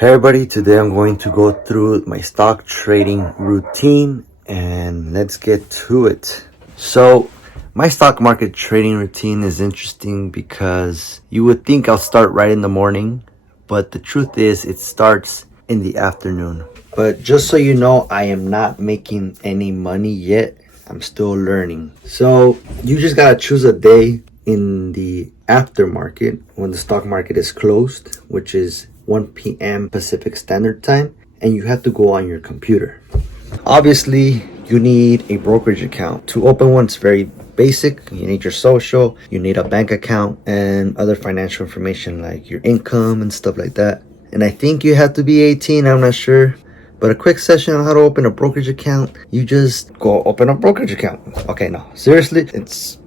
Hey everybody, today I'm going to go through my stock trading routine and let's get to it. So my stock market trading routine is interesting because you would think I'll start right in the morning, but the truth is it starts in the afternoon. But just so you know, I am not making any money yet. I'm still learning. So you just gotta choose a day in the aftermarket when the stock market is closed, which is 1 p.m. Pacific Standard Time, and you have to go on your computer. Obviously, you need a brokerage account. To open one, it's very basic. You need your social, you need a bank account, and other financial information like your income and stuff like that. And I think you have to be 18, I'm not sure. But a quick session on how to open a brokerage account. You just go open a brokerage account. Okay, no, seriously,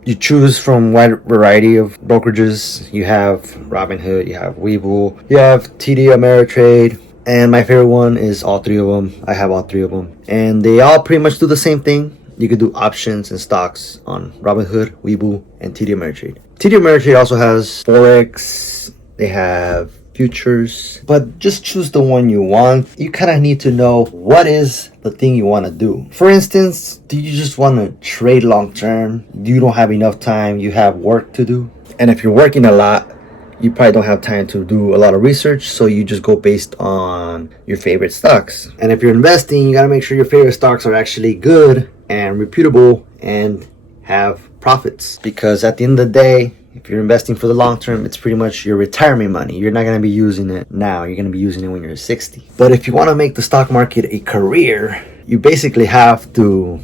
you choose from a wide variety of brokerages. You have Robinhood, you have Webull, you have TD Ameritrade, and my favorite one is all three of them. I have all three of them, and they all pretty much do the same thing. You could do options and stocks on Robinhood, Webull, and TD Ameritrade. TD Ameritrade also has Forex. They have futures, but just choose the one you want. You kind of need to know what is the thing you want to do. For instance, do you just want to trade long term? You don't have enough time, you have work to do, and if you're working a lot, you probably don't have time to do a lot of research, so you just go based on your favorite stocks. And if you're investing, you got to make sure your favorite stocks are actually good and reputable and have profits, because at the end of the day, if you're investing for the long term, it's pretty much your retirement money. You're not going to be using it now. You're going to be using it when you're 60. But if you want to make the stock market a career, you basically have to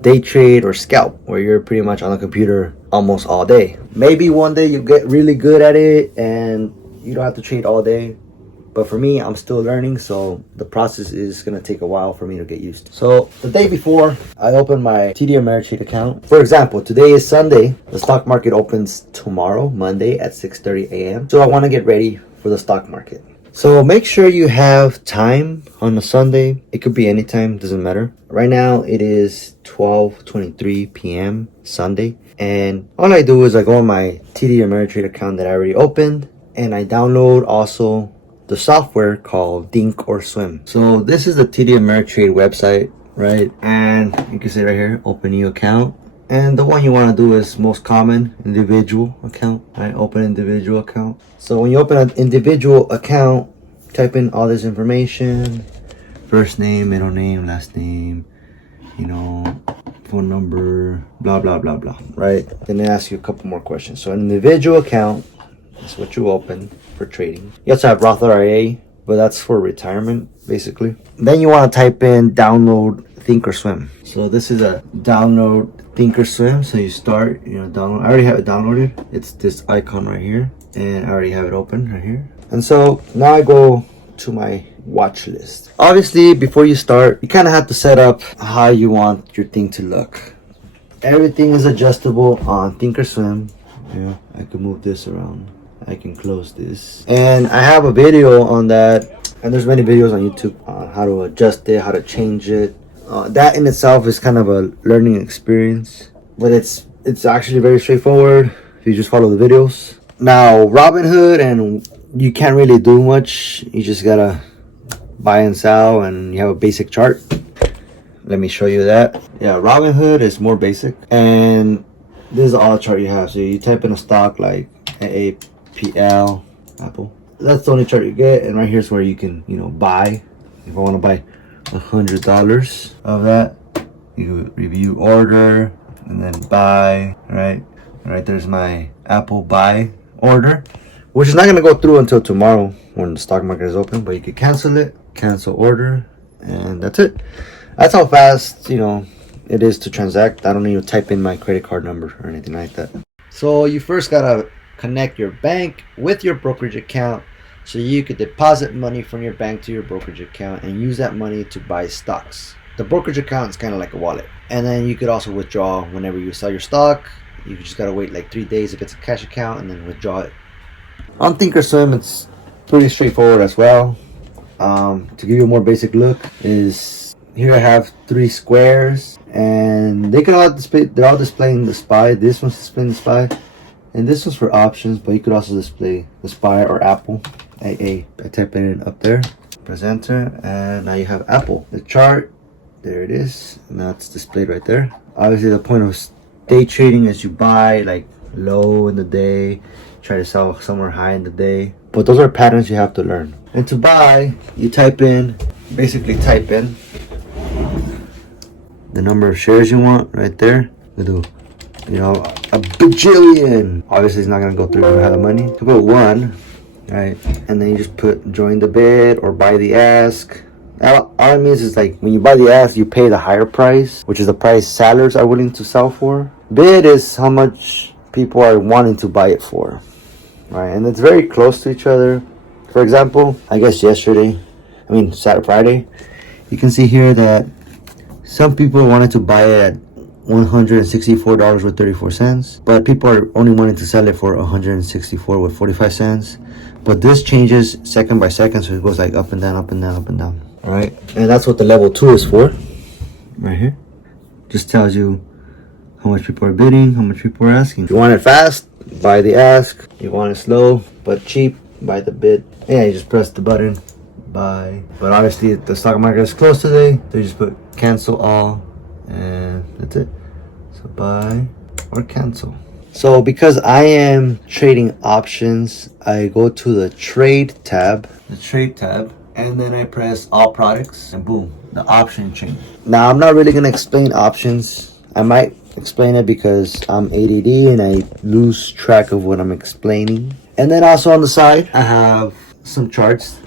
day trade or scalp, where you're pretty much on the computer almost all day. Maybe one day you get really good at it and you don't have to trade all day. But for me, I'm still learning, so the process is going to take a while for me to get used to. So the day before, I open my TD Ameritrade account. For example, today is Sunday. The stock market opens tomorrow, Monday at 6:30 a.m. So I want to get ready for the stock market. So make sure you have time on a Sunday. It could be any time, doesn't matter. Right now, it is 12:23 p.m. Sunday. And all I do is I go on my TD Ameritrade account that I already opened, and I download also the software called Think or Swim. So this is the TD Ameritrade website, right? And you can see right here, open new account. And the one you want to do is most common, individual account, right? Open individual account. So when you open an individual account, type in all this information: first name, middle name, last name, phone number, blah, blah, blah, blah, right? Then they ask you a couple more questions. So an individual account is what you open for trading. You also have Roth IRA, but that's for retirement, basically. Then you want to type in download Think or Swim. So this is a download Think or Swim. So you start, download. I already have it downloaded. It's this icon right here, and I already have it open right here. And so now I go to my watch list. Obviously, before you start, you kind of have to set up how you want your thing to look. Everything is adjustable on Think or Swim. I can move this around. I can close this, and I have a video on that, and there's many videos on YouTube on how to adjust it, how to change it. That in itself is kind of a learning experience, but it's actually very straightforward if you just follow the videos. Now Robinhood, and you can't really do much. You just gotta buy and sell, and you have a basic chart. Let me show you that. Yeah, Robinhood is more basic, and this is all the chart you have. So you type in a stock like APL, Apple. That's the only chart you get, and right here's where you can, buy. If I want to buy $100 of that, you review order and then buy. Right there's my Apple buy order, which is not going to go through until tomorrow when the stock market is open, but you can cancel it, cancel order, and that's it. That's how fast it is to transact. I don't need to type in my credit card number or anything like that. So you first gotta connect your bank with your brokerage account so you could deposit money from your bank to your brokerage account and use that money to buy stocks. The brokerage account is kind of like a wallet, and then you could also withdraw whenever you sell your stock. You just gotta wait like 3 days if it's a cash account, and then withdraw it. On Thinkorswim, it's pretty straightforward as well. To give you a more basic look, is here I have 3 squares, and they can all display. They're all displaying the SPY. This one's displaying the SPY, and this one's for options. But you could also display the SPY or Apple. AA. I type it in up there, press enter, and now you have Apple. The chart, there it is. Now it's displayed right there. Obviously, the point of day trading is you buy like low in the day, try to sell somewhere high in the day. But those are patterns you have to learn. And to buy, you basically type in the number of shares you want right there. You do, a bajillion. Obviously, it's not gonna go through if you don't have the money. You put 1, right? And then you just put join the bid or buy the ask. All it means is like when you buy the ask, you pay the higher price, which is the price sellers are willing to sell for. Bid is how much people are wanting to buy it for, right? And it's very close to each other. For example, I guess Saturday, Friday, you can see here that some people wanted to buy it at $164.34, but people are only wanting to sell it for $164.45. But this changes second by second, so it goes like up and down, up and down, up and down. All right, and that's what the level 2 is for, right here. Just tells you how much people are bidding, how much people are asking. If you want it fast, buy the ask. You want it slow but cheap, buy the bid. Yeah, you just press the button, buy. But obviously the stock market is closed today, so you just put cancel all, and that's it. So buy or cancel. So because I am trading options, I go to the trade tab, and then I press all products, and boom, the option change. Now I'm not really gonna explain options. I might explain it because I'm ADD and I lose track of what I'm explaining. And then also on the side, I have some charts.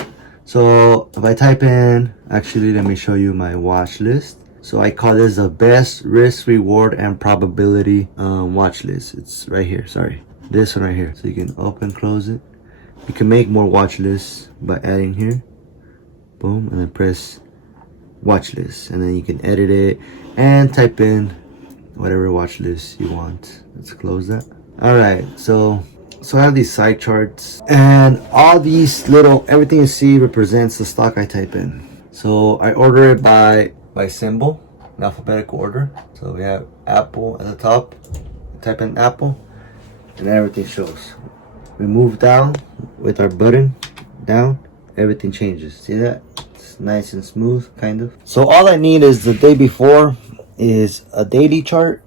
So if I type in, actually let me show you my watch list. So I call this the best risk, reward, and probability watch list. It's right here, sorry. This one right here. So you can open, close it. You can make more watch lists by adding here. Boom, and then press watch list. And then you can edit it and type in whatever watch list you want. Let's close that. All right, so I have these side charts, and all these everything you see represents the stock I type in. So I order it by symbol, in alphabetical order. So we have Apple at the top. Type in Apple, and everything shows. We move down with our button down, everything changes. See that? It's nice and smooth, kind of. So all I need is the day before is a daily chart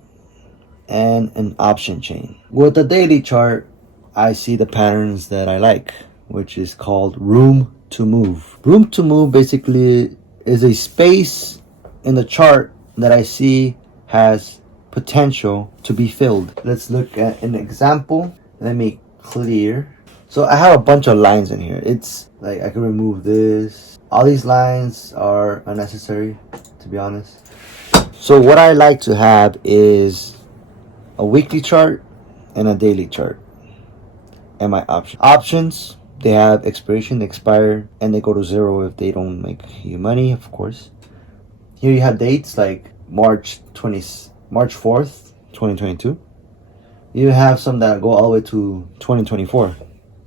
and an option chain. With the daily chart, I see the patterns that I like, which is called room to move. Room to move basically is a space in the chart that I see has potential to be filled. Let's look at an example. Let me clear. So I have a bunch of lines in here. It's like I can remove this. All these lines are unnecessary, to be honest. So what I like to have is a weekly chart and a daily chart. And my options, they have expiration, they expire, and they go to 0 if they don't make you money, of course. Here you have dates like March 4th, 2022. You have some that go all the way to 2024.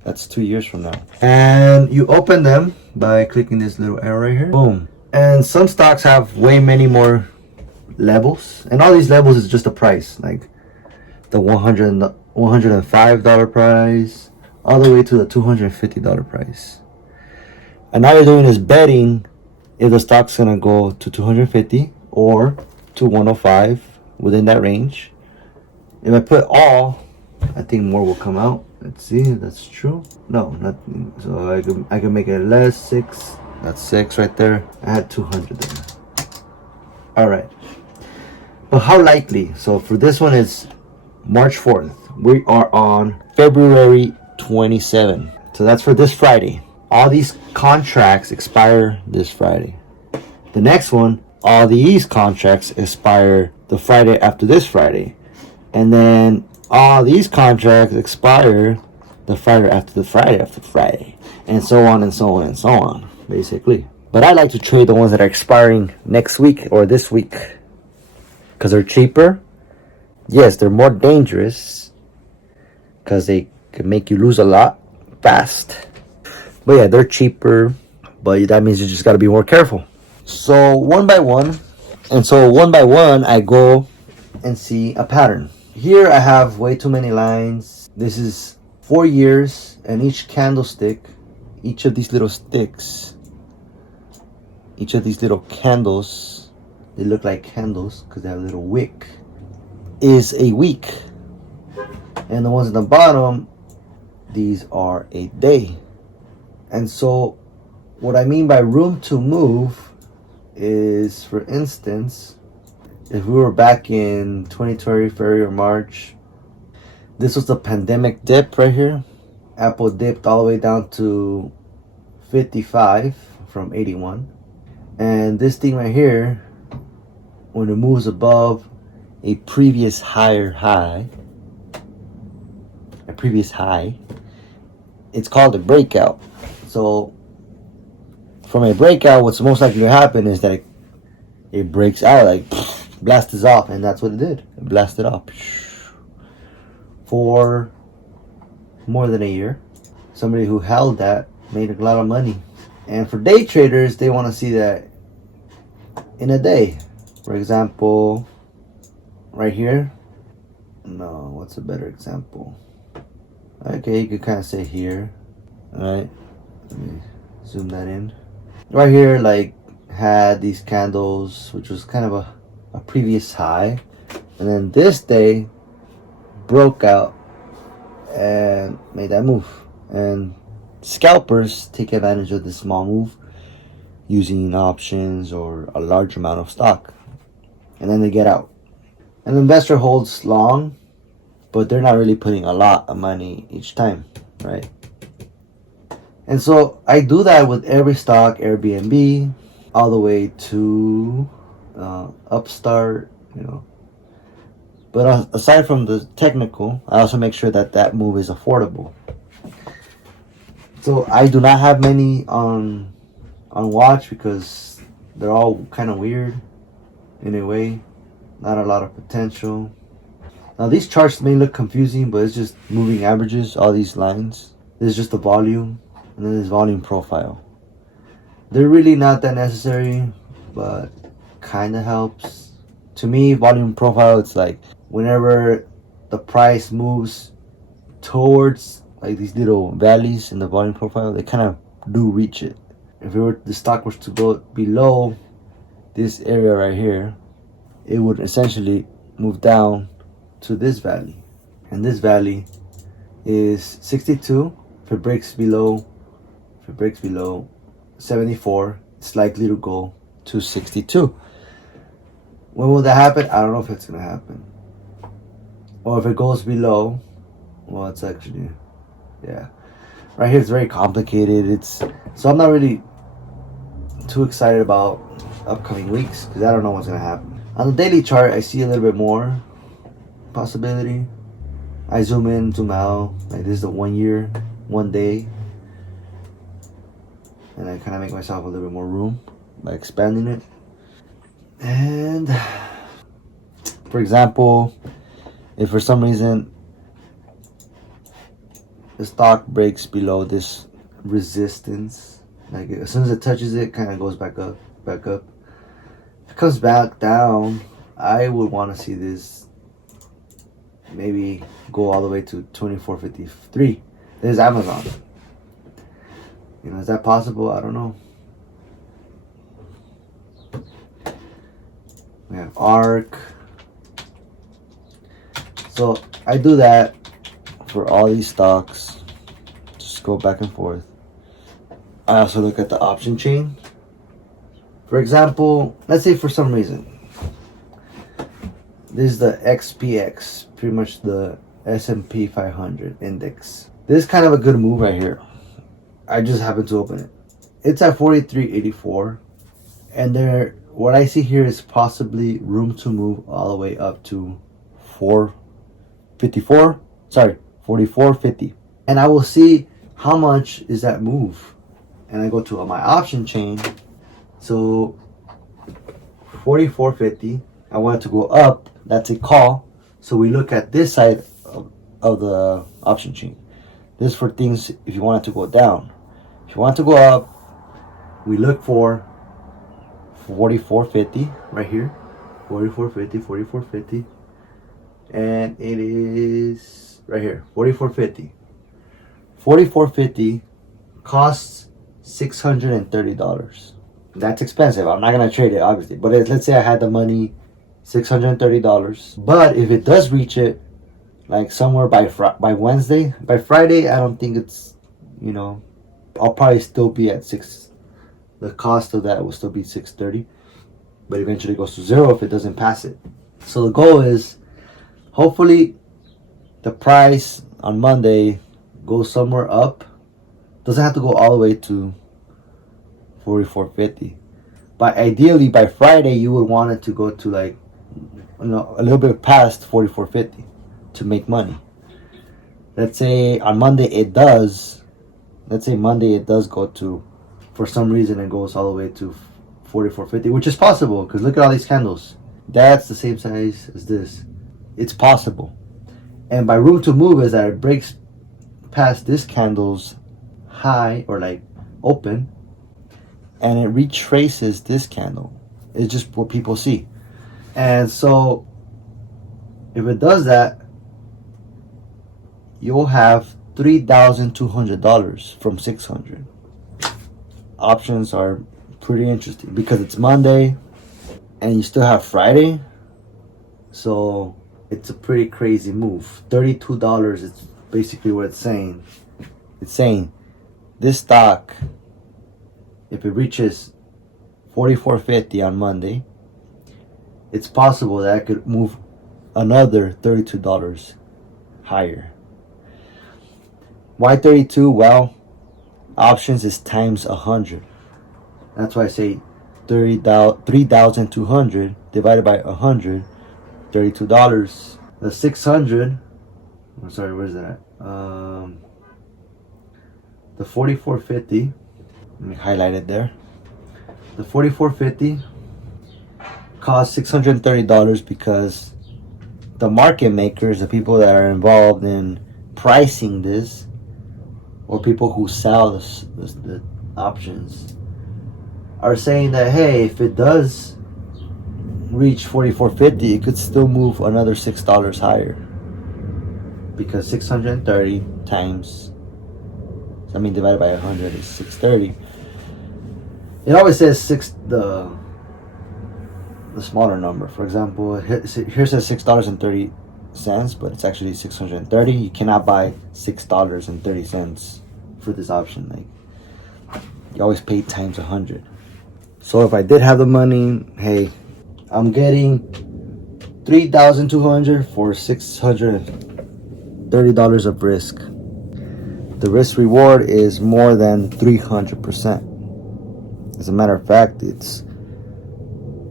That's 2 years from now. And you open them by clicking this little arrow right here. Boom. And some stocks have way many more levels. And all these levels is just a price. Like the $105 price all the way to the $250 price. And all you're doing is betting if the stock's gonna go to 250 or to 105, within that range. If I put all, I think more will come out. Let's see if that's true. No, nothing. So I can make it less, 6. That's 6 right there. I had 200 there. All right. But how likely? So for this one, it's March 4th. We are on February 27. So that's for this Friday. All these contracts expire this Friday. The next one, all these contracts expire the Friday after this Friday. And then all these contracts expire the Friday after the Friday after Friday. And so on and so on and so on, basically. But I like to trade the ones that are expiring next week or this week, because they're cheaper. Yes, they're more dangerous because they can make you lose a lot fast. But yeah, they're cheaper, but that means you just got to be more careful. So one by one, I go and see a pattern. Here I have way too many lines. This is 4 years, and each candlestick each of these little sticks, each of these little candles, they look like candles because they have a little wick, is a week. And the ones at the bottom, these are a day. And so what I mean by room to move is, for instance, if we were back in 2020, February or March, this was the pandemic dip right here. Apple dipped all the way down to 55 from 81. And this thing right here, when it moves above a previous high, it's called a breakout. So from a breakout, what's most likely to happen is that it breaks out, like blasts off, and that's what it did. It blasted off for more than a year. Somebody who held that made a lot of money. And for day traders, they want to see that in a day. For example, right here. No, what's a better example? Okay, you could kind of say here. Alright, let me zoom that in. Right here, like, had these candles, which was kind of a previous high. And then this day broke out and made that move. And scalpers take advantage of this small move using options or a large amount of stock. And then they get out. An investor holds long, but they're not really putting a lot of money each time, right? And so I do that with every stock, Airbnb, all the way to Upstart, you know. But aside from the technical, I also make sure that that move is affordable. So I do not have many on watch because they're all kind of weird in a way. Not a lot of potential. Now these charts may look confusing, but it's just moving averages, all these lines. This is just the volume, and then this volume profile. They're really not that necessary, but kind of helps. To me, volume profile, it's like whenever the price moves towards like these little valleys in the volume profile, they kind of do reach it. If the stock was to go below this area right here, it would essentially move down to this valley. And this valley is 62. If it breaks below 74, it's likely to go to 62. When will that happen? I don't know if it's gonna happen. Or if it goes below, well, it's actually, yeah. Right here it's very complicated. So I'm not really too excited about upcoming weeks because I don't know what's gonna happen. On the daily chart, I see a little bit more possibility. I zoom in, zoom out. Like this is the 1 year, 1 day. And I kind of make myself a little bit more room by expanding it. And for example, if for some reason the stock breaks below this resistance, like as soon as it touches it, kind of goes back up. If it comes back down, I would want to see this maybe go all the way to 24.53. This is Amazon. You know, is that possible? I don't know. We have ARC. So I do that for all these stocks. Just go back and forth. I also look at the option chain. For example, let's say for some reason, this is the XPX, pretty much the S&P 500 index. This is kind of a good move right here. I just happened to open it. It's at 43.84, and what I see here is possibly room to move all the way up to 44.50. And I will see how much is that move. And I go to my option chain. So 44.50, I want it to go up. That's a call. So we look at this side of the option chain. This is for things if you want it to go down. If you want it to go up, we look for 44.50 right here. 44.50. And it is right here, 44.50. 44.50 costs $630. That's expensive. I'm not gonna trade it, obviously. But let's say I had the money, $630. But if it does reach it, like somewhere by Wednesday, by Friday, I don't think it's, I'll probably still be at six. The cost of that will still be $630, but eventually it goes to zero if it doesn't pass it. So the goal is, hopefully, the price on Monday goes somewhere up. Doesn't have to go all the way to 44.50, but ideally by Friday you would want it to go to like, a little bit past 44.50 to make money. Let's say on Monday it does. Let's say Monday it does go to, for some reason it goes all the way to 44.50, which is possible because look at all these candles. That's the same size as this. It's possible. And by room to move is that it breaks past this candle's high or like open, and it retraces this candle. It's just what people see. And so if it does that, you'll have $3,200 from $600. Options are pretty interesting because it's Monday and you still have Friday. So it's a pretty crazy move. $32 is basically what it's saying. It's saying this stock, if it reaches 44.50 on Monday, it's possible that I could move another $32 higher. Why 32? Well, options is times 100. That's why I say 3,200 divided by 100, $32. The 600. I'm sorry, where's that? The 44.50. Let me highlight it there. The 44.50 costs $630 because the market makers, the people that are involved in pricing this, or people who sell the options, are saying that, hey, if it does reach 44.50, it could still move another $6 higher, because 630 times, divided by 100 is 630. It always says the smaller number. For example, here says $6.30, but it's actually 630. You cannot buy $6.30 for this option. Like, you always pay times 100. So if I did have the money, hey, I'm getting $3,200 for $630 of risk. The risk reward is more than 300%. As a matter of fact, it's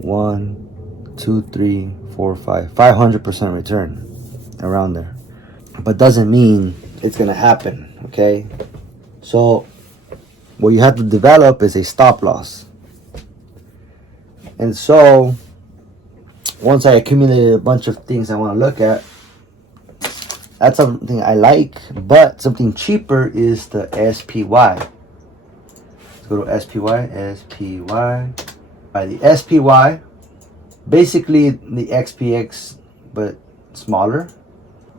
500% return, around there. But doesn't mean it's gonna happen. Okay, so what you have to develop is a stop loss. And so once I accumulated a bunch of things I want to look at, that's something I like. But something cheaper is the SPY. Let's go to SPY. By the SPY, basically the XPX, but smaller.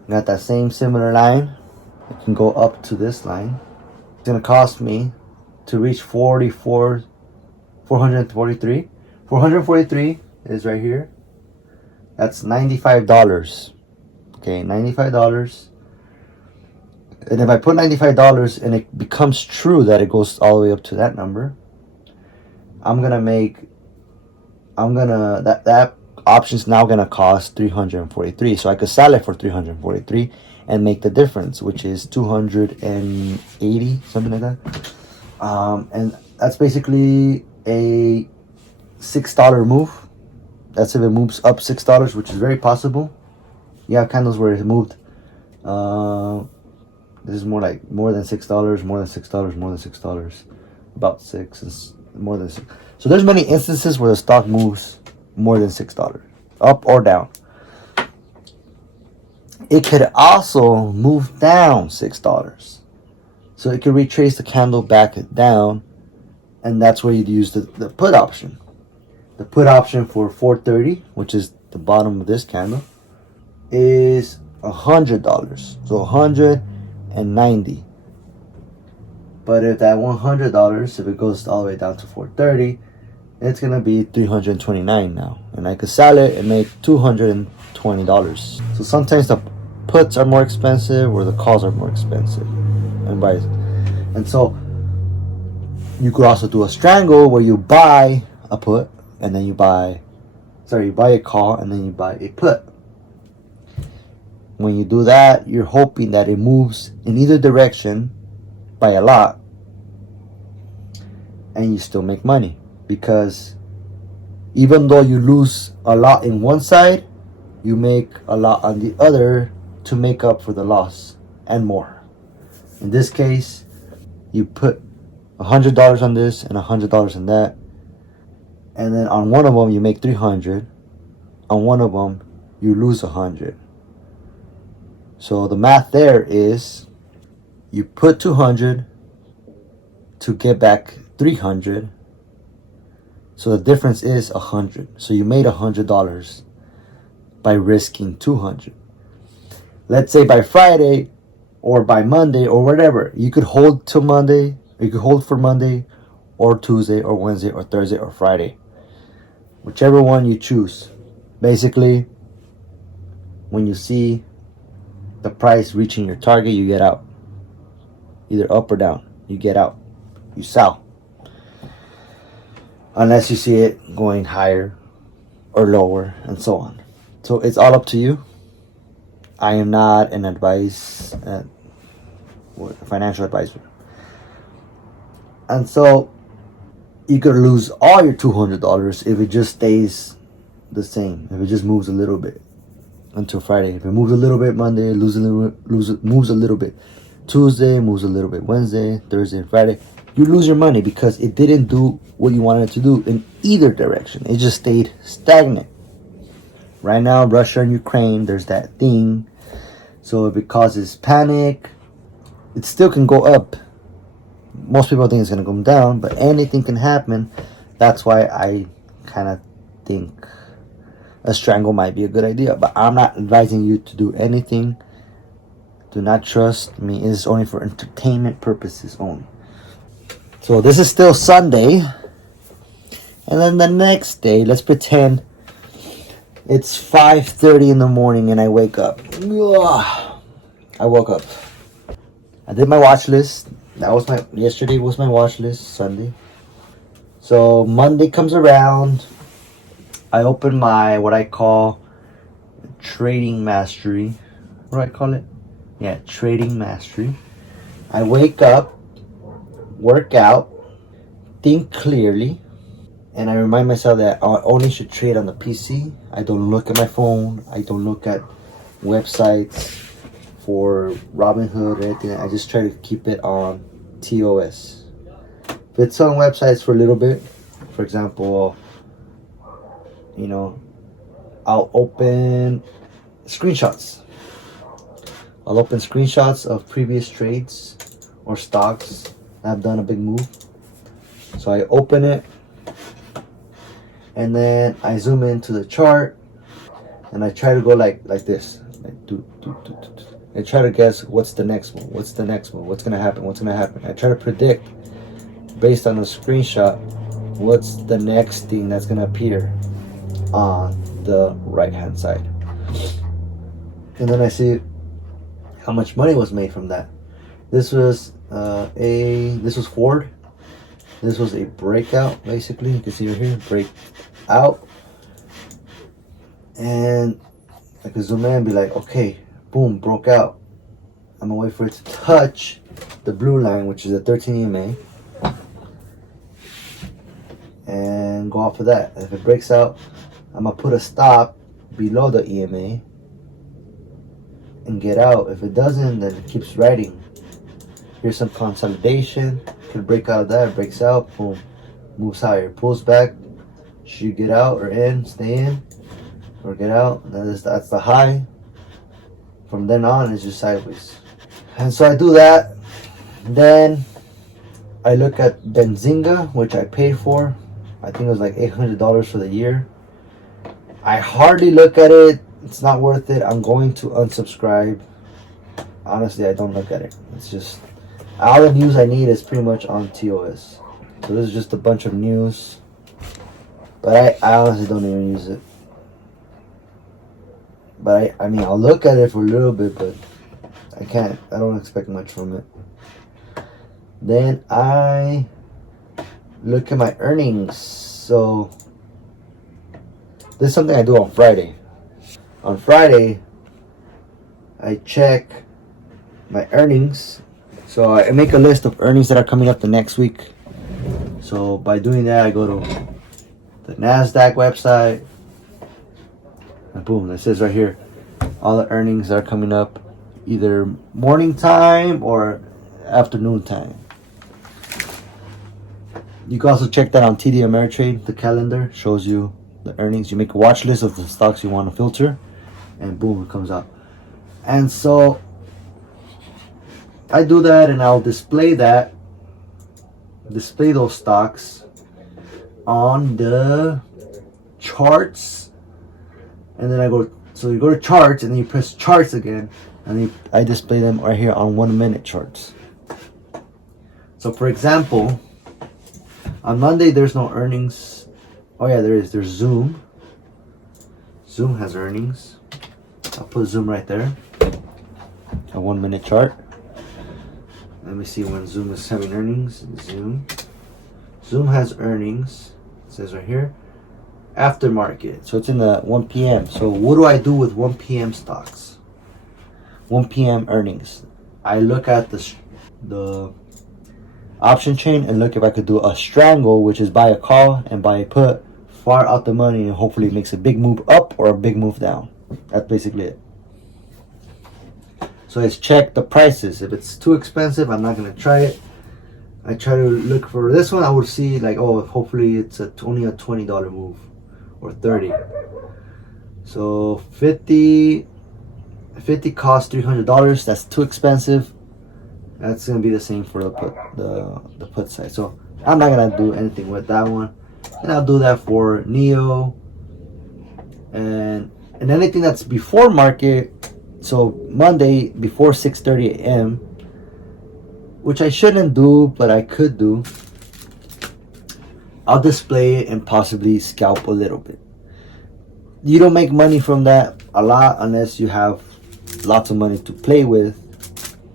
Got that same similar line. It can go up to this line. It's gonna cost me to reach 443. 443 is right here. That's $95. Okay, $95. And if I put $95 and it becomes true that it goes all the way up to that number, that option's now gonna cost $343. So I could sell it for $343 and make the difference, which is $280, something like that. And that's basically a $6 move. That's if it moves up $6, which is very possible. You have candles where it moved. This is more than $6, more than $6, more than $6, about $6, and more than $6. So there's many instances where the stock moves more than $6, up or down. It could also move down $6. So it could retrace the candle back down, and that's where you'd use the put option. The put option for 430, which is the bottom of this candle, is $100. So $190. But if that $100, if it goes all the way down to 430, it's gonna be $329 now, and I could sell it and make $220. So sometimes the puts are more expensive or the calls are more expensive, and vice. And so you could also do a strangle where you buy a put and then you buy a call and then you buy a put. When you do that, you're hoping that it moves in either direction by a lot, and you still make money, because even though you lose a lot in one side, you make a lot on the other to make up for the loss and more. In this case, you put $100 on this and $100 on that, and then on one of them you make $300, on one of them you lose $100. So the math there is you put $200 to get back $300. So the difference is $100. So you made $100 by risking $200. Let's say by Friday or by Monday or whatever, you could hold till Monday. You could hold for Monday or Tuesday or Wednesday or Thursday or Friday, whichever one you choose. Basically, when you see the price reaching your target, you get out. Either up or down, you get out. You sell. Unless you see it going higher or lower and so on. So it's all up to you. I am not an financial advisor. And so you could lose all your $200 if it just stays the same. If it just moves a little bit until Friday. If it moves a little bit Monday, moves a little bit Tuesday, moves a little bit Wednesday, Thursday, and Friday, you lose your money because it didn't do what you wanted it to do in either direction. It just stayed stagnant. Right now, Russia and Ukraine, there's that thing. So if it causes panic, it still can go up. Most people think it's going to go down, but anything can happen. That's why I kind of think a strangle might be a good idea. But I'm not advising you to do anything. Do not trust me. It's only for entertainment purposes only. So this is still Sunday. And then the next day, let's pretend it's 5:30 in the morning and I wake up. I woke up. I did my watch list. Yesterday was my watch list, Sunday. So Monday comes around. I open my, what I call Trading Mastery. What do I call it? Yeah, Trading Mastery. I wake up, work out, think clearly, and I remind myself that I only should trade on the PC. I don't look at my phone. I don't look at websites for Robinhood or anything. I just try to keep it on TOS. If it's on websites for a little bit, for example, I'll open screenshots. I'll open screenshots of previous trades or stocks that have done a big move. So I open it, and then I zoom into the chart, and I try to go like this. I try to guess what's the next one, what's gonna happen. I try to predict based on a screenshot what's the next thing that's gonna appear on the right hand side. And then I see how much money was made from that. This was Ford. This was a breakout, basically. You can see right here, break out. And I could zoom in and be like, okay, boom, broke out. I'm gonna wait for it to touch the blue line, which is a 13 EMA, and go off of that. If it breaks out, I'm gonna put a stop below the EMA and get out. If it doesn't, then it keeps riding. Here's some consolidation. Could break out of that, breaks out, boom, moves higher, pulls back. Should you get out or in, stay in, or get out? That's the high. From then on, it's just sideways. And so I do that. Then I look at Benzinga, which I paid for. I think it was like $800 for the year. I hardly look at it. It's not worth it. I'm going to unsubscribe. Honestly, I don't look at it. It's just, All the news I need is pretty much on TOS. So this is just a bunch of news. But I honestly don't even use it. But I mean, I'll look at it for a little bit, but I don't expect much from it. Then I look at my earnings. So this is something I do on Friday. On Friday, I check my earnings. So I make a list of earnings that are coming up the next week. So by doing that, I go to the NASDAQ website. And boom, it says right here, all the earnings that are coming up either morning time or afternoon time. You can also check that on TD Ameritrade. The calendar shows you the earnings. You make a watch list of the stocks you want to filter, and boom, it comes out. And so I do that, and I'll display those stocks on the charts. And then so you go to charts, and then you press charts again, and I display them right here on 1 minute charts. So for example, on Monday there's no earnings. Oh yeah, there is. There's Zoom. Zoom has earnings. I'll put Zoom right there. A 1 minute chart. Let me see when Zoom is having earnings. Zoom has earnings. It says right here. Aftermarket. So it's in the 1 p.m. So what do I do with 1 p.m. stocks? 1 p.m. earnings. I look at the option chain and look if I could do a strangle, which is buy a call and buy a put, far out the money, and hopefully it makes a big move up or a big move down. That's basically it. So it's check the prices. If it's too expensive, I'm not going to try it. I try to look for this one. I would see like, oh, hopefully it's only a $20 move or 30. So 50 costs $300. That's too expensive. That's going to be the same for the put side. So I'm not going to do anything with that one. And I'll do that for NEO and anything that's before market. So Monday before 6:30 a.m., which I shouldn't do, but I could do. I'll display it and possibly scalp a little bit. You don't make money from that a lot unless you have lots of money to play with.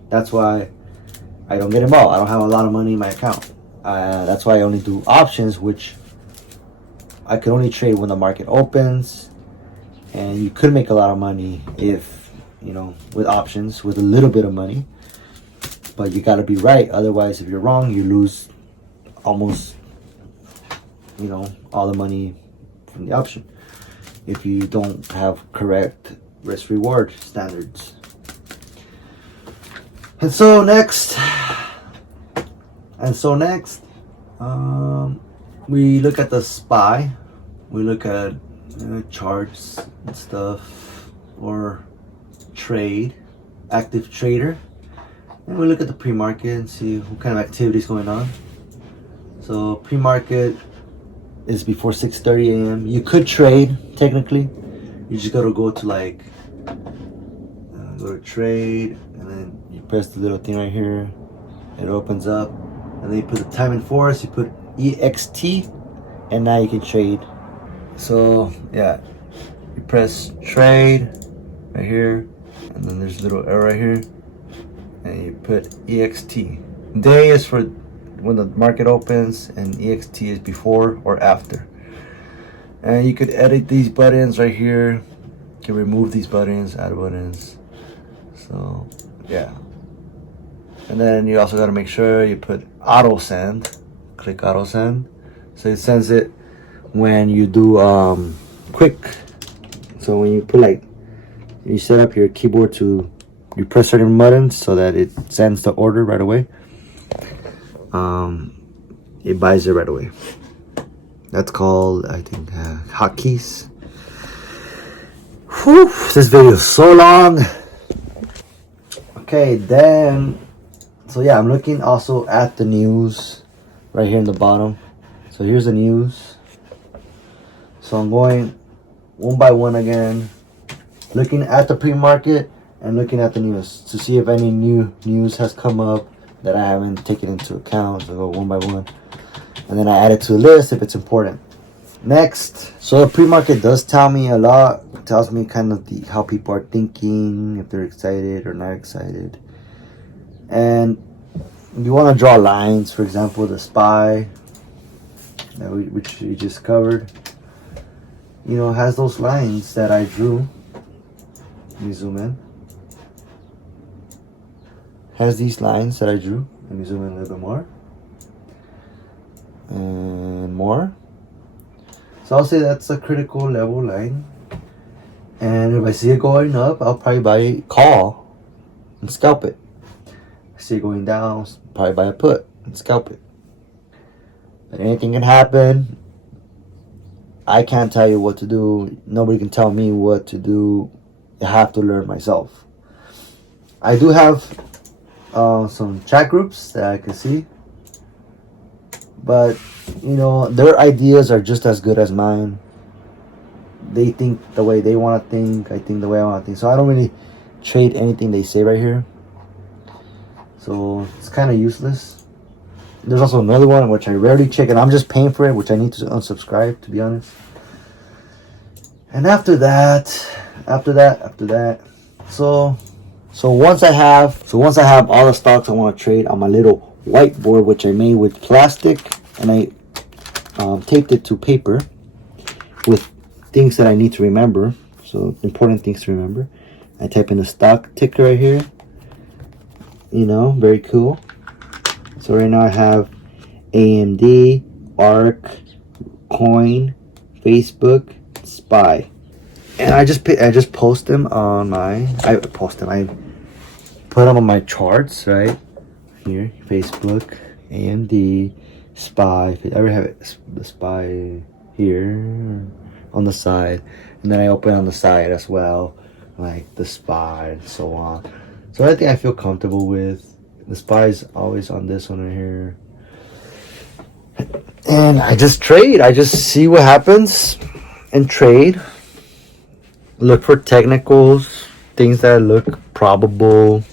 That's why I don't get them all. I don't have a lot of money in my account. That's why I only do options, which I can only trade when the market opens. And you could make a lot of money if, with options, with a little bit of money. But you got to be right. Otherwise, if you're wrong, you lose almost, all the money from the option. If you don't have correct risk reward standards. And so next, we look at the SPY. We look at charts and stuff, or trade, active trader. And we look at the pre-market and see what kind of activity is going on. So pre-market is before 6:30 a.m. You could trade, technically. You just gotta go to go to trade, and then you press the little thing right here. It opens up, and then you put the time and force. You put EXT, and now you can trade. So yeah, you press trade right here, and then there's a little arrow right here, and you put EXT. Day is for when the market opens, and EXT is before or after. And you could edit these buttons right here. You can remove these buttons, add buttons. So yeah. And then you also got to make sure you put auto send. Click auto send. So it sends it when you do quick. So when you put you set up your keyboard to, you press certain buttons so that it sends the order right away. It buys it right away. That's called, I think, hotkeys. Whew, this video is so long. Okay, then, so yeah, I'm looking also at the news right here in the bottom. So here's the news. So I'm going one by one again, looking at the pre-market and looking at the news to see if any new news has come up, that I haven't taken into account. So I go one by one. And then I add it to the list if it's important. Next, so the pre-market does tell me a lot. It tells me kind of how people are thinking, if they're excited or not excited. And you want to draw lines. For example, the SPY, which we just covered, has those lines that I drew. Let me zoom in. Has these lines that I drew. Let me zoom in a little bit more. And more. So I'll say that's a critical level line. And if I see it going up, I'll probably buy a call and scalp it. If I see it going down, probably buy a put and scalp it. But anything can happen. I can't tell you what to do. Nobody can tell me what to do. I have to learn myself. I do have some chat groups that I can see. But, their ideas are just as good as mine. They think the way they want to think. I think the way I want to think. So I don't really trade anything they say right here. So it's kind of useless. There's also another one which I rarely check, and I'm just paying for it, which I need to unsubscribe, to be honest. And after that. So once I have all the stocks I want to trade on my little whiteboard, which I made with plastic, and I taped it to paper with things that I need to remember. So important things to remember. I type in the stock ticker right here. Very cool. So right now I have AMD, ARC, Coin, Facebook, SPY, and I just post them on my. I put them on my charts right here. Facebook, AMD, SPY. I already have the SPY here on the side, and then I open on the side as well, like the SPY and so on. So I think I feel comfortable with. The SPY is always on this one right here. And I just trade. I just see what happens and trade. Look for technicals, things that look probable.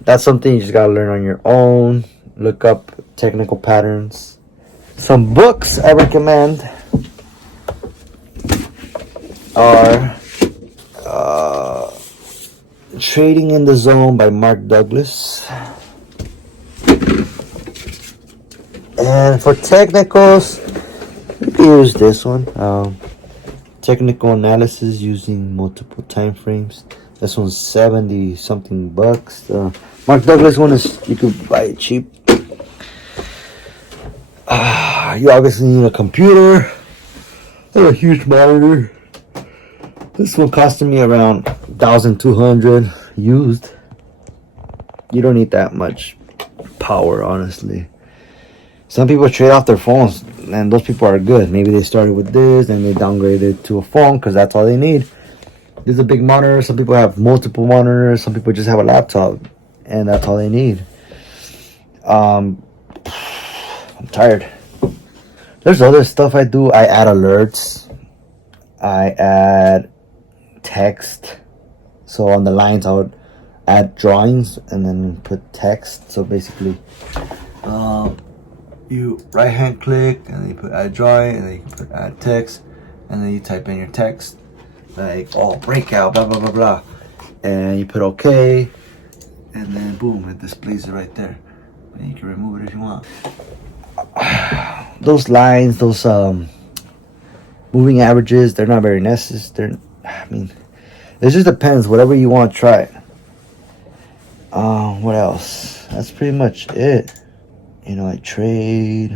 That's something you just gotta learn on your own. Look up technical patterns. Some books I recommend are Trading in the Zone by Mark Douglas. And for technicals, use this one. Technical analysis using multiple time frames. This one's 70 something bucks. Mark Douglas one is, you could buy it cheap. You obviously need a computer and a huge monitor. This one costed me around $1,200 used. You don't need that much power, honestly. Some people trade off their phones, and those people are good. Maybe they started with this and they downgraded to a phone because that's all they need. There's a big monitor. Some people have multiple monitors. Some people just have a laptop, and that's all they need. I'm tired. There's other stuff I do. I add alerts. I add text. So on the lines, I would add drawings and then put text. So basically, you right hand click and then you put add drawing, and then you can put add text, and then you type in your text like breakout blah blah blah blah, and you put OK, and then boom, it displays it right there, and you can remove it if you want. Those lines, those moving averages, they're not very necessary. It just depends, whatever you want to try. What else? That's pretty much it. I trade.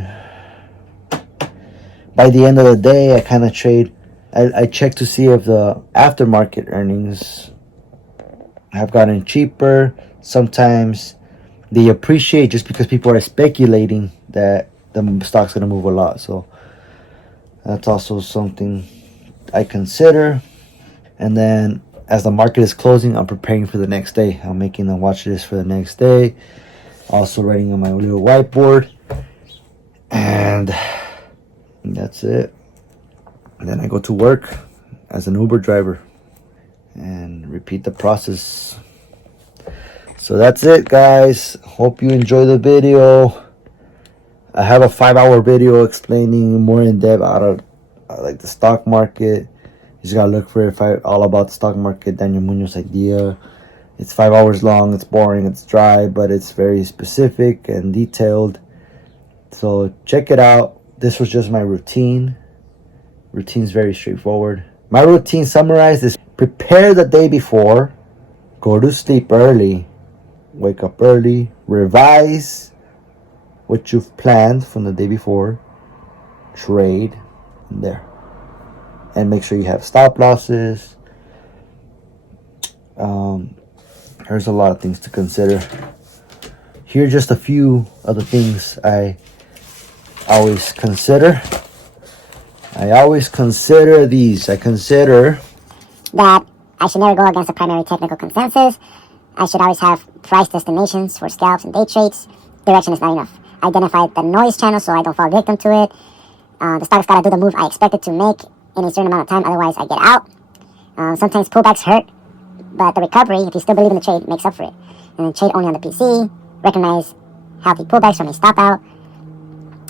By the end of the day, I kind of trade. I check to see if the aftermarket earnings have gotten cheaper. Sometimes they appreciate just because people are speculating that the stock's going to move a lot. So that's also something I consider. And then as the market is closing, I'm preparing for the next day. I'm making the watch list for the next day. Also writing on my little whiteboard. And that's it. And then I go to work as an Uber driver and repeat the process. So that's it, guys. Hope you enjoy the video. I have a 5-hour video explaining more in depth out of like the stock market. You just gotta look for it. All about the stock market, Daniel Munoz idea. It's 5 hours long. It's boring. It's dry, but it's very specific and detailed. So check it out. This was just my routine. Routine's very straightforward. My routine summarized is: prepare the day before, go to sleep early, wake up early, revise what you've planned from the day before, trade there, and make sure you have stop losses. There's a lot of things to consider. Here are just a few of the things I always consider. These. I consider that I should never go against the primary technical consensus. I should always have price destinations for scalps and day trades. Direction is not enough. Identify the noise channel so I don't fall victim to it. The stock's got to do the move I expect it to make in a certain amount of time, otherwise I get out. Sometimes pullbacks hurt, but the recovery, if you still believe in the trade, makes up for it. And then trade only on the PC. Recognize healthy pullbacks from a stop out.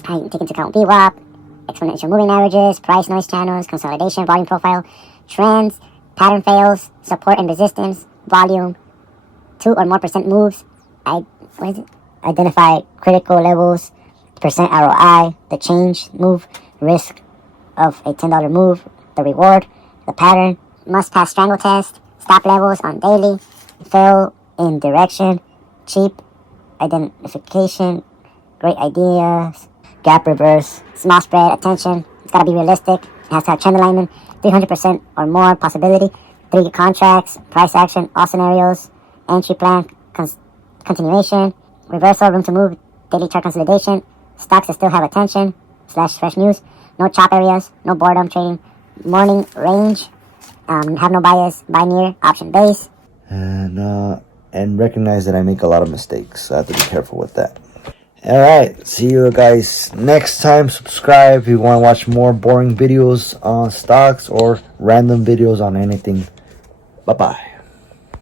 I take into account VWAP, exponential moving averages, price noise channels, consolidation, volume profile, trends, pattern fails, support and resistance, volume, 2 or more % moves. Identify critical levels, percent ROI, the change, move, risk of a $10 move, the reward, the pattern, must pass strangle test, stop levels on daily, fail in direction, cheap identification, great ideas, gap reverse, small spread, attention. It's got to be realistic. It has to have trend alignment, 300% or more possibility, 3 contracts, price action, all scenarios, entry plan, continuation, reversal, room to move, daily chart consolidation, stocks that still have attention, / fresh news, no chop areas, no boredom trading, morning range, have no bias, buy near, option base. And recognize that I make a lot of mistakes. So I have to be careful with that. Alright, see you guys next time. Subscribe if you want to watch more boring videos on stocks or random videos on anything. Bye-bye.